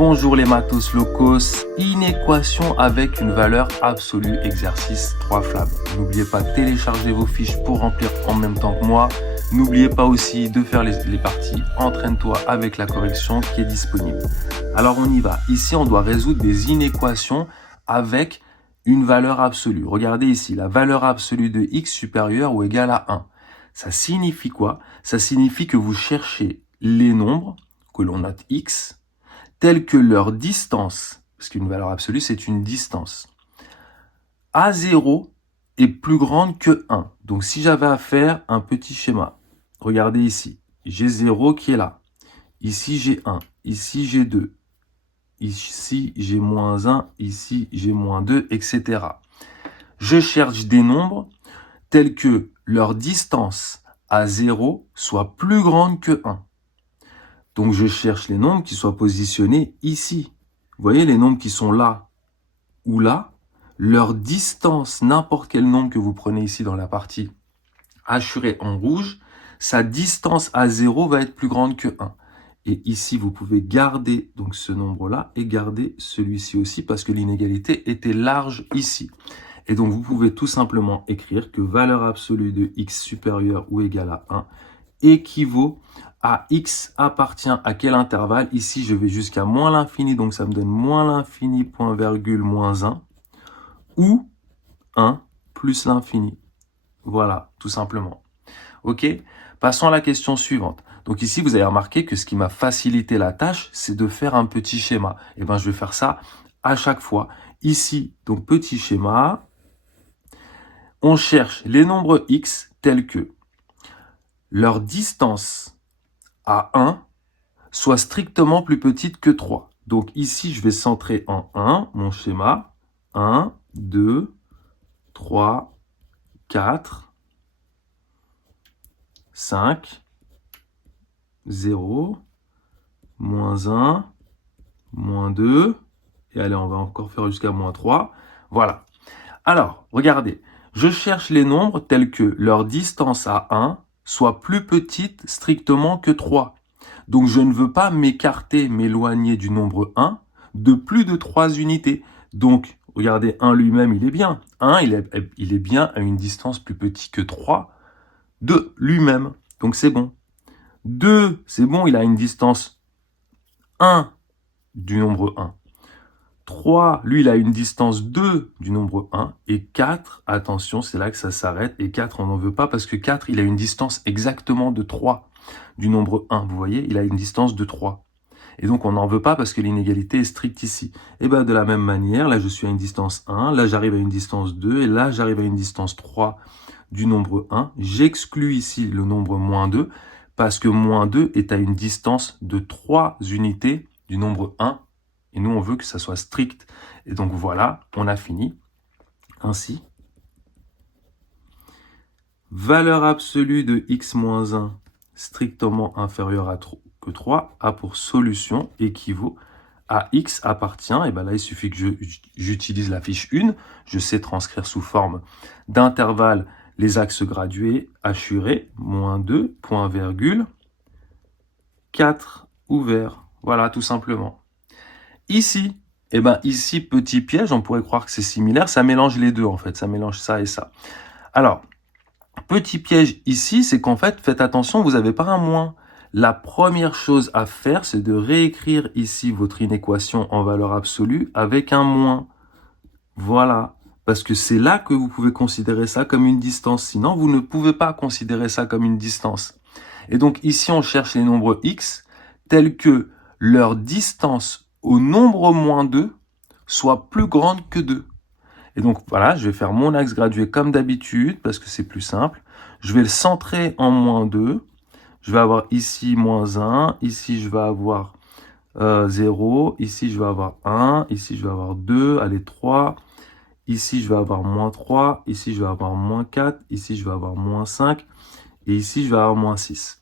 Bonjour les matos locos, inéquation avec une valeur absolue, exercice 3 flammes. N'oubliez pas de télécharger vos fiches pour remplir en même temps que moi. N'oubliez pas aussi de faire les parties Entraîne-toi avec la correction qui est disponible. Alors on y va. Ici, on doit résoudre des inéquations avec une valeur absolue. Regardez ici, la valeur absolue de x supérieure ou égale à 1. Ça signifie quoi? Ça signifie que vous cherchez les nombres, que l'on note x, tels que leur distance, parce qu'une valeur absolue, c'est une distance, à 0 est plus grande que 1. Donc, si j'avais à faire un petit schéma, regardez ici, j'ai 0 qui est là. Ici, j'ai 1. Ici, j'ai 2. Ici, j'ai moins 1. Ici, j'ai moins 2, etc. Je cherche des nombres tels que leur distance à 0 soit plus grande que 1. Donc, je cherche les nombres qui soient positionnés ici. Vous voyez, les nombres qui sont là ou là, leur distance, n'importe quel nombre que vous prenez ici dans la partie hachurée en rouge, sa distance à 0 va être plus grande que 1. Et ici, vous pouvez garder donc ce nombre-là et garder celui-ci aussi parce que l'inégalité était large ici. Et donc, vous pouvez tout simplement écrire que valeur absolue de x supérieure ou égale à 1 équivaut à x appartient à quel intervalle? Ici, je vais jusqu'à moins l'infini, donc ça me donne moins l'infini, point virgule, moins 1, ou 1 plus l'infini. Voilà, tout simplement. OK? Passons à la question suivante. Donc ici, vous avez remarqué que ce qui m'a facilité la tâche, c'est de faire un petit schéma. Et bien, je vais faire ça à chaque fois. Ici, donc petit schéma, on cherche les nombres x tels que leur distance à 1 soit strictement plus petite que 3. Donc ici, je vais centrer en 1, mon schéma. 1, 2, 3, 4, 5, 0, moins 1, moins 2, et allez, on va encore faire jusqu'à moins 3. Voilà. Alors, regardez, je cherche les nombres tels que leur distance à 1 soit plus petite strictement que 3. Donc, je ne veux pas m'écarter, m'éloigner du nombre 1 de plus de 3 unités. Donc, regardez, 1 lui-même, il est bien. 1, il est bien à une distance plus petite que 3 de lui-même. Donc, c'est bon. 2, c'est bon, il a une distance 1 du nombre 1. 3, lui, il a une distance 2 du nombre 1. Et 4, attention, c'est là que ça s'arrête. Et 4, on n'en veut pas parce que 4, il a une distance exactement de 3 du nombre 1. Vous voyez, il a une distance de 3. Et donc, on n'en veut pas parce que l'inégalité est stricte ici. Et bien, de la même manière, là, je suis à une distance 1. Là, j'arrive à une distance 2. Et là, j'arrive à une distance 3 du nombre 1. J'exclus ici le nombre moins 2 parce que moins 2 est à une distance de 3 unités du nombre 1. Et nous, on veut que ça soit strict. Et donc, voilà, on a fini. Ainsi, valeur absolue de x moins 1 strictement inférieure à que 3 a pour solution équivaut à x appartient. Et bien là, il suffit que j'utilise la fiche 1. Je sais transcrire sous forme d'intervalle les axes gradués hachurés, moins 2, point virgule, 4 ouvert. Voilà, tout simplement. Ici, eh ben ici, petit piège, on pourrait croire que c'est similaire, ça mélange les deux en fait, ça mélange ça et ça. Alors, petit piège ici, c'est qu'en fait, faites attention, vous n'avez pas un moins. La première chose à faire, c'est de réécrire ici votre inéquation en valeur absolue avec un moins. Voilà, parce que c'est là que vous pouvez considérer ça comme une distance, sinon vous ne pouvez pas considérer ça comme une distance. Et donc ici, on cherche les nombres x tels que leur distance au nombre moins 2 soit plus grande que 2. Et donc voilà, je vais faire mon axe gradué comme d'habitude parce que c'est plus simple. Je vais le centrer en moins 2. Je vais avoir ici moins 1. Ici, je vais avoir 0. Ici, je vais avoir 1. Ici, je vais avoir 2. Allez, 3. Ici, je vais avoir moins 3. Ici, je vais avoir moins 4. Ici, je vais avoir moins 5. Et ici, je vais avoir moins 6.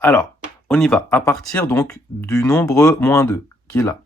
Alors, on y va. À partir donc du nombre moins 2 qui est là.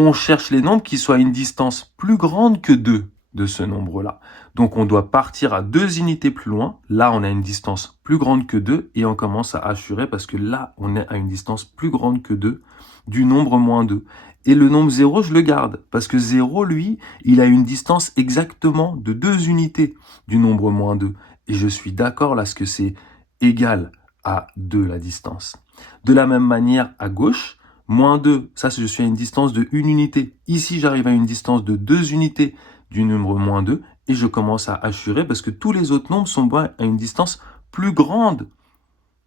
On cherche les nombres qui soient à une distance plus grande que 2 de ce nombre-là. Donc, on doit partir à 2 unités plus loin. Là, on a une distance plus grande que 2 et on commence à hachurer parce que là, on est à une distance plus grande que 2 du nombre moins 2. Et le nombre 0, je le garde. Parce que 0, lui, il a une distance exactement de 2 unités du nombre moins 2. Et je suis d'accord là, ce que c'est égal à 2 la distance. De la même manière, à gauche, moins 2, ça je suis à une distance de 1 unité. Ici, j'arrive à une distance de 2 unités du nombre moins 2 et je commence à assurer parce que tous les autres nombres sont à une distance plus grande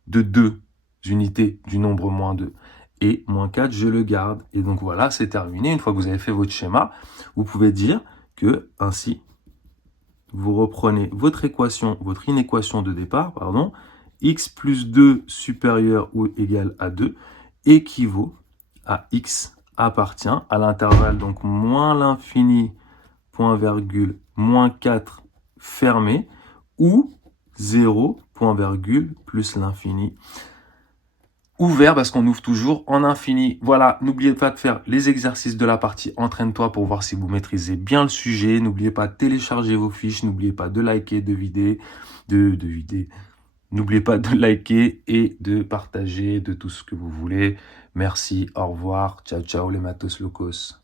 de 2 unités du nombre moins 2. Et moins 4, je le garde. Et donc voilà, c'est terminé. Une fois que vous avez fait votre schéma, vous pouvez dire que ainsi, vous reprenez votre inéquation de départ, x plus 2 supérieur ou égal à 2 équivaut à x appartient à l'intervalle, donc moins l'infini, point virgule, moins 4 fermé, ou 0, point virgule, plus l'infini ouvert, parce qu'on ouvre toujours en infini. Voilà, n'oubliez pas de faire les exercices de la partie entraîne-toi pour voir si vous maîtrisez bien le sujet. N'oubliez pas de télécharger vos fiches, n'oubliez pas de liker, n'oubliez pas de liker et de partager de tout ce que vous voulez. Merci, au revoir, ciao ciao les matos locos.